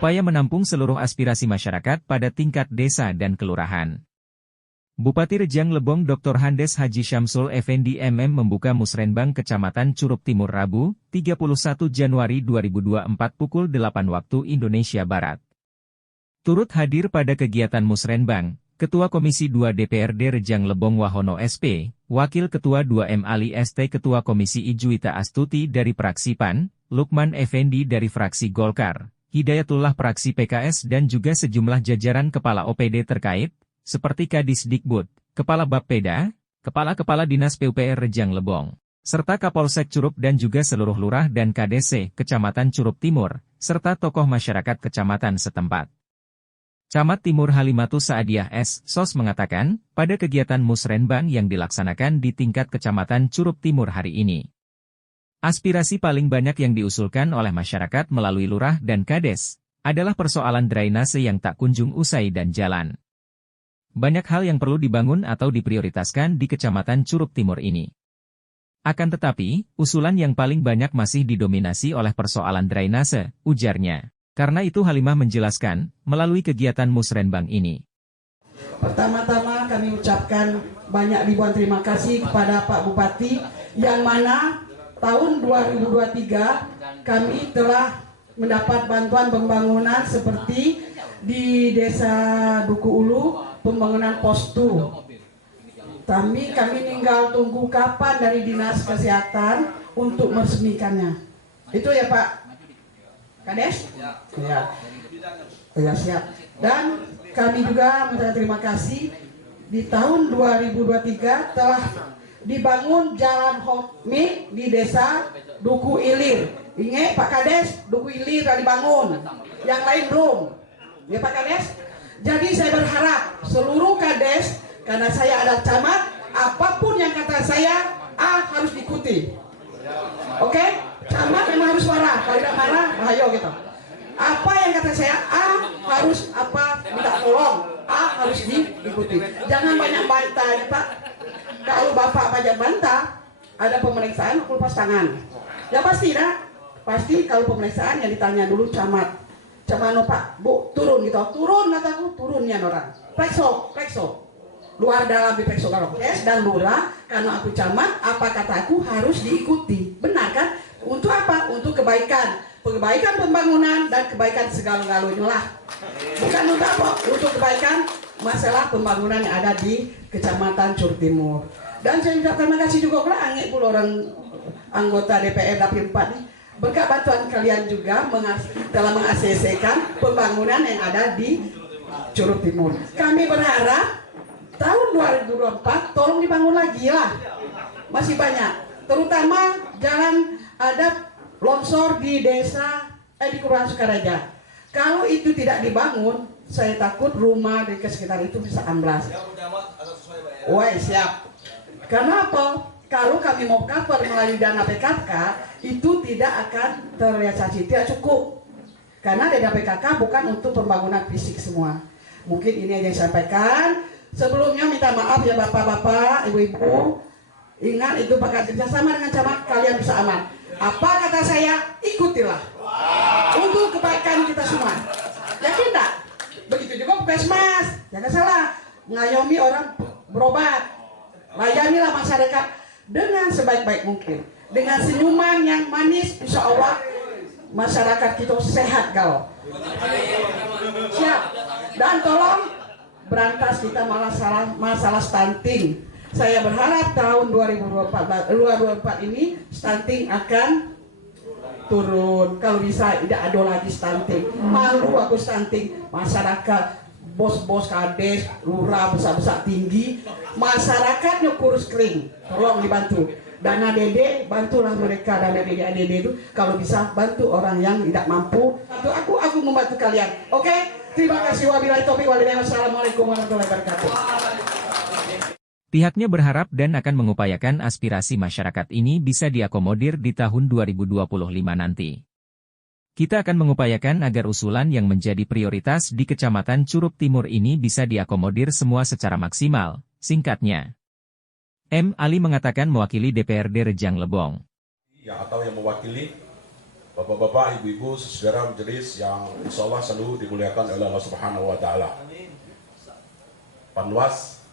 berupaya menampung seluruh aspirasi masyarakat pada tingkat desa dan kelurahan. Bupati Rejang Lebong Dr. Handes Haji Syamsul Effendi MM membuka Musrenbang Kecamatan Curup Timur Rabu, 31 Januari 2024 pukul 8 waktu Indonesia Barat. Turut hadir pada kegiatan Musrenbang, Ketua Komisi 2 DPRD Rejang Lebong Wahono SP, Wakil Ketua 2M Ali ST Ketua Komisi I Juwita Astuti dari fraksi PAN, Lukman Effendi dari fraksi Golkar, Hidayatullah fraksi PKS dan juga sejumlah jajaran kepala OPD terkait, seperti Kadis Dikbud, Kepala Bapeda, Kepala-Kepala Dinas PUPR Rejang Lebong, serta Kapolsek Curup dan juga seluruh lurah dan KDC Kecamatan Curup Timur, serta tokoh masyarakat kecamatan setempat. Camat Timur Halimatus Saadiah S. Sos mengatakan, pada kegiatan Musrenbang yang dilaksanakan di tingkat Kecamatan Curup Timur hari ini, aspirasi paling banyak yang diusulkan oleh masyarakat melalui lurah dan kades, adalah persoalan drainase yang tak kunjung usai dan jalan. Banyak hal yang perlu dibangun atau diprioritaskan di Kecamatan Curup Timur ini. Akan tetapi, usulan yang paling banyak masih didominasi oleh persoalan drainase, ujarnya. Karena itu Halimah menjelaskan, melalui kegiatan Musrenbang ini. Pertama-tama kami ucapkan banyak ribuan terima kasih kepada Pak Bupati, yang mana tahun 2023 kami telah mendapat bantuan pembangunan seperti di Desa Duku Ulu, pembangunan postu. Kami tinggal tunggu kapan dari Dinas Kesehatan untuk meresmikannya. Itu ya Pak Kades? Ya. Ya siap. Dan kami juga mengucapkan terima kasih di tahun 2023 telah dibangun jalan hotmi di Desa Duku Ilir. Ingat Pak Kades, Duku Ilir telah dibangun. Yang lain belum. Ya Pak Kades? Jadi saya berharap seluruh Kades, karena saya ada camat, apapun yang kata saya, harus diikuti. Oke? Camat memang harus marah, kalau tidak marah, bahaya gitu. Apa yang kata saya, harus minta tolong, harus diikuti. Jangan banyak bantah ya Pak. Kalau Bapak banyak bantah, ada pemeriksaan aku lepas tangan. Ya pasti dah. Pasti kalau pemeriksaan yang ditanya dulu camat. Camat Pak, Bu, turun gitu. Turun kataku, turunnya orang. Plekso. Luar dalam di plekso kalau kes dan lurah, karena aku camat, apa kataku harus diikuti. Benar kan? Untuk apa? Untuk kebaikan pembangunan dan kebaikan segala-galanya lah. Bukan untuk apa? Untuk kebaikan masalah pembangunan yang ada di Kecamatan Curup Timur. Dan saya juga terima kasih juga angin pula orang anggota DPR Dapil 4 nih. Berkat bantuan kalian juga dalam mengakseskan pembangunan yang ada di Curup Timur. Kami berharap tahun 2024 tolong dibangun lagi lah. Masih banyak. Terutama jalan ada longsor di desa di Kelurahan Sukaraja. Kalau itu tidak dibangun, saya takut rumah di sekitar itu bisa amblas. Wah, siap. Karena apa? Kalau kami mau cover melalui dana PKK, itu tidak akan terrealisasi, tidak cukup. Karena dana PKK bukan untuk pembangunan fisik semua. Mungkin ini aja yang saya sampaikan. Sebelumnya minta maaf ya bapak-bapak, ibu-ibu. Ingat itu bakal kerjasama dengan camat, kalian bisa aman. Apa kata saya? Ikutilah. Untuk kebaikan kita semua. Yakin tak? Begitu juga puskesmas. Jangan salah. Ngayomi orang berobat. Layanilah masyarakat dengan sebaik-baik mungkin. Dengan senyuman yang manis, insya Allah masyarakat kita sehat kau. Siap. Dan tolong berantas kita masalah stunting. Saya berharap tahun 2024 ini stunting akan turun. Kalau bisa tidak ada lagi stunting. Malu aku stunting. Masyarakat, bos-bos kades, lurah besar-besar tinggi, masyarakatnya kurus kering. Tolong dibantu. Dana DD, bantulah mereka. Dana DD ADD itu kalau bisa bantu orang yang tidak mampu. Aku membantu kalian. Oke? Terima kasih. Wabillahi taufiq wal hidayah. Wassalamualaikum warahmatullahi wabarakatuh. Pihaknya berharap dan akan mengupayakan aspirasi masyarakat ini bisa diakomodir di tahun 2025 nanti. Kita akan mengupayakan agar usulan yang menjadi prioritas di Kecamatan Curup Timur ini bisa diakomodir semua secara maksimal, singkatnya. M. Ali mengatakan mewakili DPRD Rejang Lebong. Atau yang mewakili Bapak-bapak, ibu-ibu, saudara majelis yang insya Allah selalu dimuliakan oleh Allah Subhanahu wa Ta'ala. Panwas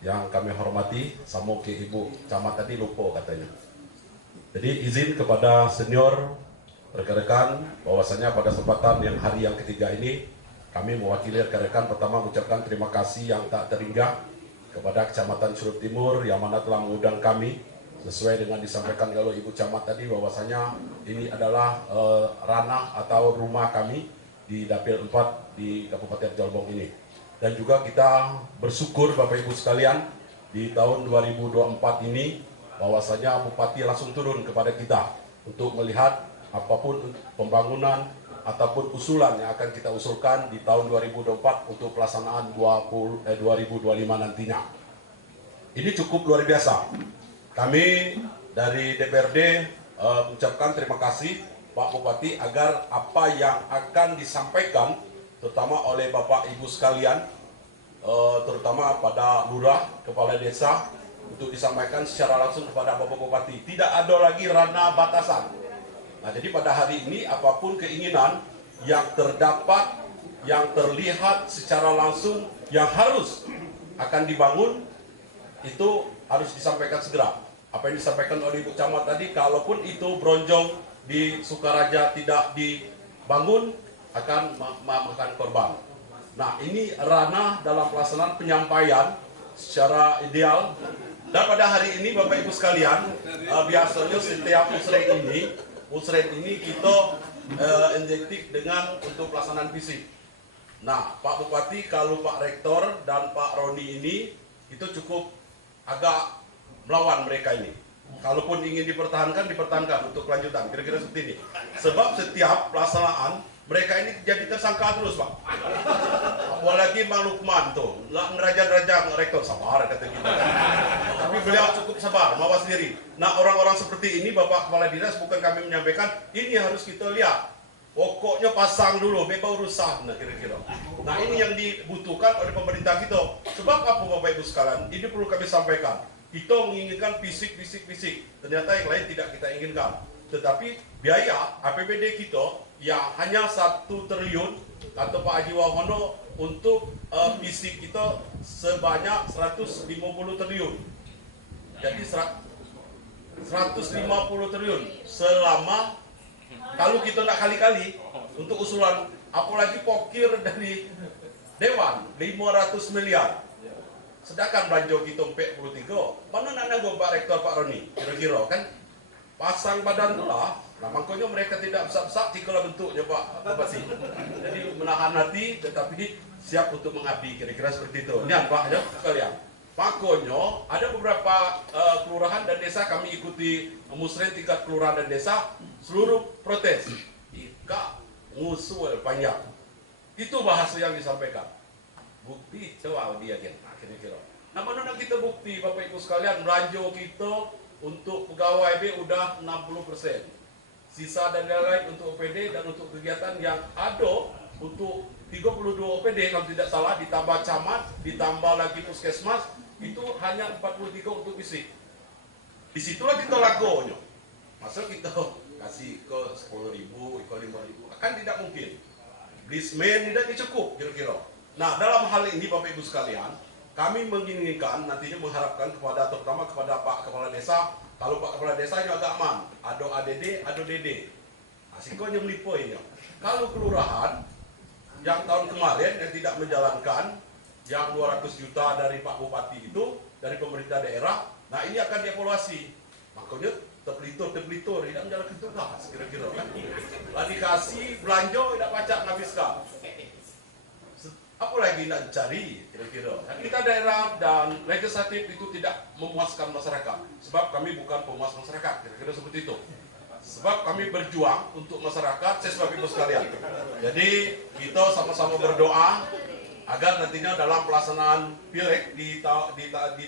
yang kami hormati, sama ke ibu camat tadi lupa katanya. Jadi izin kepada senior rekan-rekan bahwasanya pada kesempatan yang hari yang ketiga ini kami mewakili rekan-rekan pertama mengucapkan terima kasih yang tak terhingga kepada Kecamatan Curup Timur yang mana telah mengundang kami sesuai dengan disampaikan oleh Ibu Camat tadi bahwasanya ini adalah ranah atau rumah kami di Dapil 4 di Kabupaten Jolbong ini. Dan juga kita bersyukur Bapak Ibu sekalian di tahun 2024 ini bahwasanya Bupati langsung turun kepada kita untuk melihat apapun pembangunan ataupun usulan yang akan kita usulkan di tahun 2024 untuk pelaksanaan 2025 nantinya. Ini cukup luar biasa. Kami dari DPRD mengucapkan terima kasih Pak Bupati agar apa yang akan disampaikan terutama oleh Bapak Ibu sekalian, terutama pada lurah, kepala desa, untuk disampaikan secara langsung kepada Bapak Bupati. Tidak ada lagi ranah batasan. Nah, jadi pada hari ini apapun keinginan yang terdapat, yang terlihat secara langsung, yang harus akan dibangun, itu harus disampaikan segera. Apa yang disampaikan oleh Ibu Camat tadi, kalaupun itu Bronjong di Sukaraja tidak dibangun, akan memakan korban. Nah, ini ranah dalam pelaksanaan penyampaian secara ideal. Dan pada hari ini Bapak Ibu sekalian, biasanya setiap musren ini kita injektif dengan untuk pelaksanaan fisik. Nah, Pak Bupati, kalau Pak Rektor dan Pak Roni ini itu cukup agak melawan mereka ini. Kalaupun ingin dipertahankan untuk kelanjutan, kira-kira seperti ini. Sebab setiap pelaksanaan mereka ini jadi tersangka terus, Pak. Apalagi Bang Lukman tuh, nggak ngeraja-raja rektor, sabar kata kita. Tapi beliau cukup sabar, mawas diri. Nah, orang-orang seperti ini, Bapak Kepala Dinas, bukan kami menyampaikan, ini harus kita lihat. Pokoknya pasang dulu, bebas urusan, nah kira-kira. Nah, ini yang dibutuhkan oleh pemerintah kita. Sebab apa Bapak Ibu sekalian? Ini perlu kami sampaikan. Kita menginginkan fisik. Ternyata yang lain tidak kita inginkan. Tetapi biaya APBD kita yang hanya 1 triliun atau Pak Haji Wahono untuk fisik kita sebanyak 150 triliun. Jadi 150 triliun selama, kalau kita nak kali-kali untuk usulan, apalagi pokir dari Dewan 500 miliar. Sedangkan belanja kita 43, mana nak nanggung Pak Rektor Pak Roni? Kira-kira kan pasang badan telah. Nah, makanya mereka tidak besar-besar jika bentuknya Pak Bupati. Jadi menahan hati tetapi siap untuk mengabdi, kira-kira seperti itu. Ini Pak ya sekalian. Makanya ada beberapa kelurahan dan desa kami ikuti musren tingkat kelurahan dan desa, seluruh protes. Ika musuh panjang. Itu bahasa yang disampaikan. Bukti coba dia kira-kira. Nah, mana kita bukti Bapak Ibu sekalian, belanja kita untuk pegawai B udah 60%. Sisa dan lain-lain untuk OPD dan untuk kegiatan yang ada untuk 32 OPD kalau tidak salah, ditambah camat, ditambah lagi puskesmas, itu hanya 43 untuk fisik. Disitulah kita lakunya. Masa kita kasih ke 10.000, ke 5.000, akan tidak mungkin. Beli semen tidak cukup kira-kira. Nah, dalam hal ini Bapak Ibu sekalian, kami menginginkan nantinya mengharapkan kepada, terutama kepada Pak Kepala Desa, kalau Pak Kepala Desanya agak aman, ada ADD, ada DD. Asikonya melipoinya. Kalau kelurahan yang tahun kemarin yang tidak menjalankan yang 200 juta dari Pak Bupati itu, dari pemerintah daerah, nah ini akan dievaluasi. Makanya terpelitur, tidak menjalankan tugas, kira-kira kan. Lah dikasih belanja, tidak pacak ngabiskan. Apalagi nak cari kira-kira. Kita daerah dan legislatif itu tidak memuaskan masyarakat. Sebab kami bukan pemuas masyarakat, kira-kira seperti itu. Sebab kami berjuang untuk masyarakat, saya sebagai ibu sekalian. Jadi kita sama-sama berdoa agar nantinya dalam pelaksanaan pileg di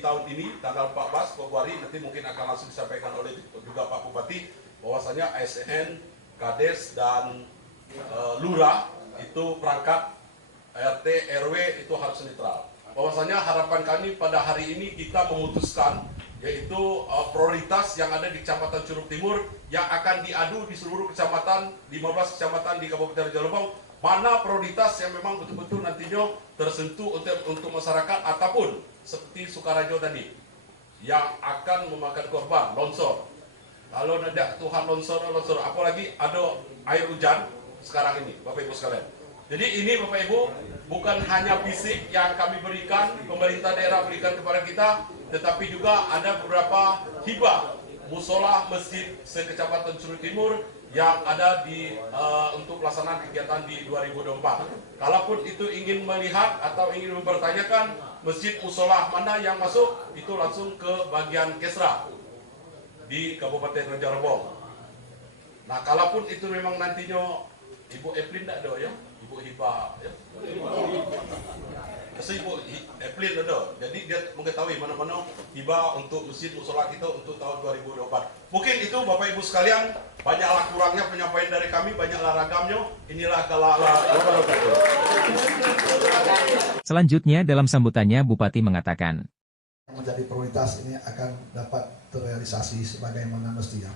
tahun ini, tanggal 14 Februari, nanti mungkin akan langsung disampaikan oleh juga Pak Bupati, bahwasanya ASN, Kades dan Lurah itu perangkat RT, RW itu harus netral. Bahwasanya harapan kami pada hari ini kita memutuskan yaitu prioritas yang ada di Kecamatan Curug Timur yang akan diadu di seluruh kecamatan, 15 kecamatan di Kabupaten Raja Lebong, mana prioritas yang memang betul-betul nantinya tersentuh untuk masyarakat, ataupun seperti Sukarajo tadi yang akan memakan korban longsor. Kalau tidak Tuhan longsor, apalagi ada air hujan sekarang ini, Bapak Ibu sekalian. Jadi ini Bapak Ibu bukan hanya fisik yang kami berikan, pemerintah daerah berikan kepada kita, tetapi juga ada beberapa hibah musola masjid se-Kecamatan Curug Timur yang ada untuk pelaksanaan kegiatan di 2024. Kalaupun itu ingin melihat atau ingin mempertanyakan masjid musola mana yang masuk, itu langsung ke bagian Kesra di Kabupaten Raja Lebong. Nah, kalaupun itu memang nantinya Ibu Eplin tidak ada ya, Ibu Hibah ya. Ibu Eplin ada. Jadi dia mengetahui mana-mana hibah untuk masjid musola kita untuk tahun 2024. Mungkin itu Bapak Ibu sekalian, banyaklah kurangnya penyampaian dari kami, banyaklah ragamnya. Inilah Selanjutnya dalam sambutannya Bupati mengatakan, menjadi prioritas ini akan dapat terrealisasi sebagaimana mestinya.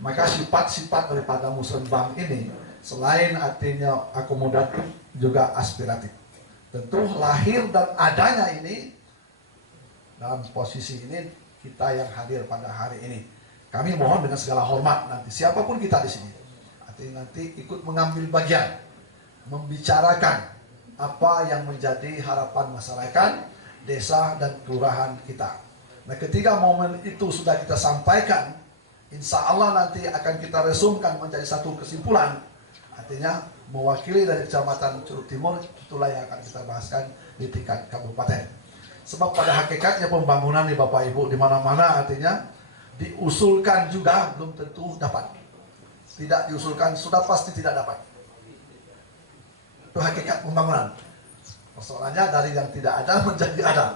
Maka sifat-sifat daripada musrenbang ini selain artinya akomodatif juga aspiratif. Tentu lahir dan adanya ini dalam posisi ini kita yang hadir pada hari ini. Kami mohon dengan segala hormat nanti siapapun kita di sini, nanti ikut mengambil bagian, membicarakan apa yang menjadi harapan masyarakat, desa dan kelurahan kita. Nah, ketika momen itu sudah kita sampaikan, insya Allah nanti akan kita resumkan menjadi satu kesimpulan. Artinya mewakili dari Kecamatan Curug Timur, itulah yang akan kita bahaskan di tingkat kabupaten. Sebab pada hakikatnya pembangunan di Bapak Ibu di mana-mana artinya diusulkan juga belum tentu dapat. Tidak diusulkan sudah pasti tidak dapat. Itu hakikat pembangunan. Persoalannya dari yang tidak ada menjadi ada.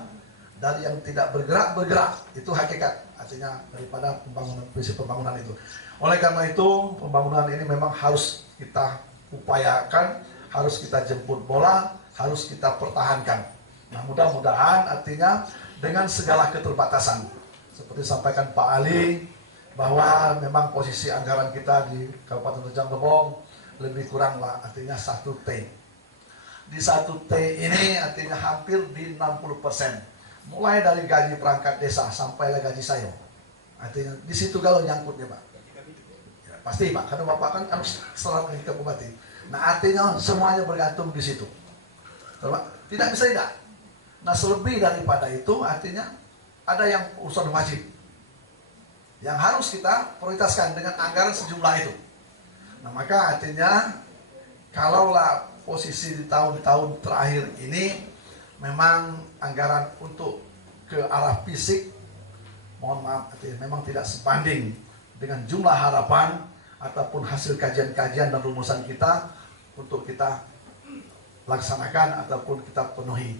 Dari yang tidak bergerak, bergerak. Itu hakikat. Artinya daripada pembangunan, prinsip pembangunan itu. Oleh karena itu, pembangunan ini memang harus kita upayakan, harus kita jemput bola, harus kita pertahankan. Nah, mudah-mudahan artinya dengan segala keterbatasan. Seperti sampaikan Pak Ali, bahwa memang posisi anggaran kita di Kabupaten Raja Lebong lebih kurang lah, artinya 1T. Di 1T ini artinya hampir di 60%. Mulai dari gaji perangkat desa sampai gaji saya. Artinya di situ kalau nyangkutnya Pak. Ya, pasti Pak, karena Bapak kan harus serat ke Bupati. Nah, artinya semuanya bergantung di situ. Tidak bisa tidak. Nah, selebih daripada itu artinya ada yang urusan wajib yang harus kita prioritaskan dengan anggaran sejumlah itu. Nah, maka artinya kalaulah posisi di tahun-tahun terakhir ini memang anggaran untuk ke arah fisik, mohon maaf, artinya memang tidak sebanding dengan jumlah harapan ataupun hasil kajian-kajian dan rumusan kita untuk kita laksanakan ataupun kita penuhi.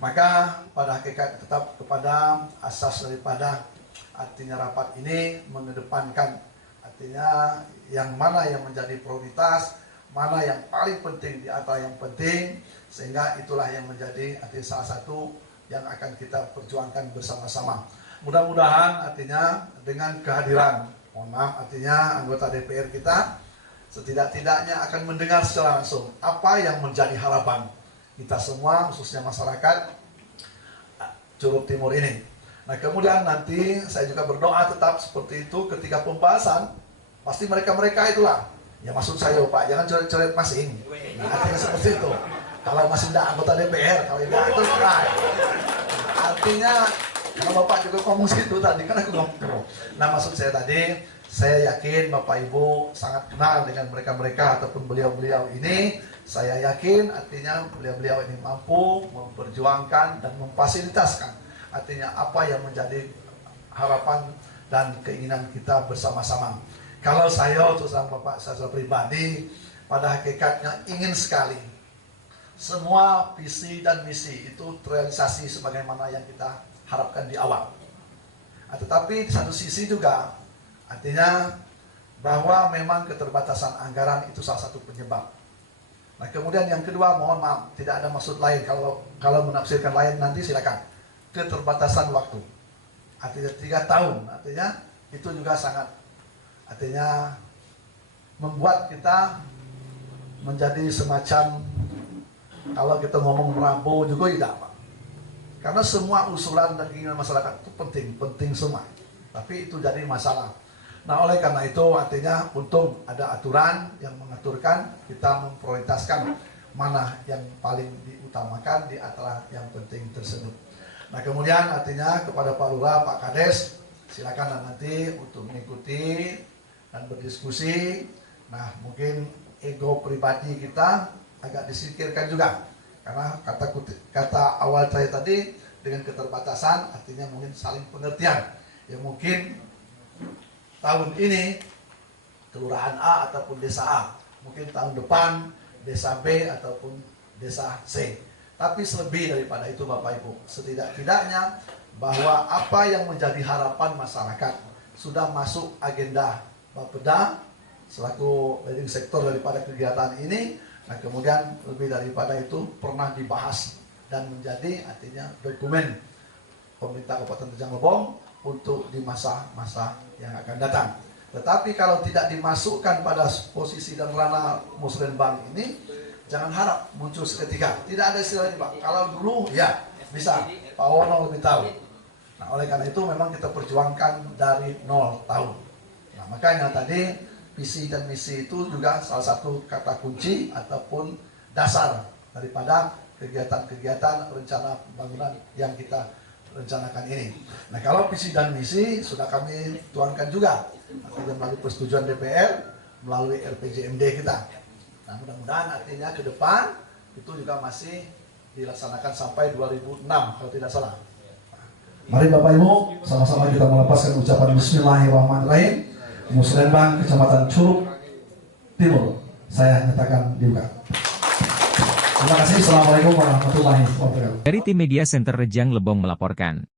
Maka pada hakikat tetap kepada asas daripada artinya rapat ini mengedepankan artinya yang mana yang menjadi prioritas, mana yang paling penting di antara yang penting, sehingga itulah yang menjadi artinya salah satu yang akan kita perjuangkan bersama-sama. Mudah-mudahan artinya dengan kehadiran, mohon maaf, artinya anggota DPR kita setidak-tidaknya akan mendengar secara langsung apa yang menjadi harapan kita semua, khususnya masyarakat Curug Timur ini. Nah, kemudian nanti saya juga berdoa tetap seperti itu ketika pembahasan, pasti mereka-mereka itulah, ya maksud saya Pak, jangan coret-coret masing. Nah, artinya seperti itu. Kalau masih tidak anggota DPR, kalau tidak itu nah, artinya kalau Bapak juga ngomong situ tadi, kan aku ngomong. Nah, maksud saya tadi, saya yakin Bapak Ibu sangat kenal dengan mereka-mereka ataupun beliau-beliau ini. Saya yakin artinya beliau-beliau ini mampu memperjuangkan dan memfasilitakan artinya apa yang menjadi harapan dan keinginan kita bersama-sama. Kalau saya terus terang Bapak secara pribadi pada hakikatnya ingin sekali semua visi dan misi itu terrealisasi sebagaimana yang kita harapkan di awal. Tetapi di satu sisi juga artinya bahwa memang keterbatasan anggaran itu salah satu penyebab. Nah, kemudian yang kedua, mohon maaf, tidak ada maksud lain. Kalau menafsirkan lain nanti silakan. Keterbatasan waktu. artinya 3 tahun, artinya itu juga sangat artinya membuat kita menjadi semacam, kalau kita ngomong merampok juga tidak Pak. Karena semua usulan dan keinginan masyarakat itu penting semua. Tapi itu jadi masalah. Nah oleh karena itu artinya untung ada aturan yang mengaturkan kita memprioritaskan mana yang paling diutamakan di antara yang penting tersebut. Nah kemudian artinya kepada Pak Lurah, Pak Kades, silakan nanti untuk mengikuti dan berdiskusi. Nah mungkin ego pribadi kita agak disingkirkan juga. Karena kata awal saya tadi dengan keterbatasan artinya mungkin saling pengertian. Ya mungkin tahun ini kelurahan A ataupun desa A, mungkin tahun depan desa B ataupun desa C. Tapi lebih daripada itu Bapak Ibu, setidak-tidaknya bahwa apa yang menjadi harapan masyarakat sudah masuk agenda Bapeda selaku leading sektor daripada kegiatan ini. Nah kemudian lebih daripada itu pernah dibahas dan menjadi artinya dokumen pemerintah Kabupaten Rejang Lebong untuk di masa-masa yang akan datang. Tetapi kalau tidak dimasukkan pada posisi dan ranah Musrenbang ini, jangan harap muncul seketika. Tidak ada istilah ini Pak. Kalau dulu ya bisa, Pak Wono lebih tahu. Nah oleh karena itu memang kita perjuangkan dari 0 tahun. Nah makanya tadi visi dan misi itu juga salah satu kata kunci ataupun dasar daripada kegiatan-kegiatan rencana pembangunan yang kita rencanakan ini. Nah kalau visi dan misi sudah kami tuangkan juga artinya melalui persetujuan DPR, melalui RPJMD kita. Nah mudah-mudahan artinya ke depan itu juga masih dilaksanakan sampai 2006 kalau tidak salah. Mari Bapak Ibu sama-sama kita melepaskan ucapan Bismillahirrahmanirrahim. Musrenbang, Kecamatan Curug Timur, saya nyatakan dibuka. Terima kasih. Assalamualaikum warahmatullahi wabarakatuh. Dari tim Media Center Rejang Lebong melaporkan.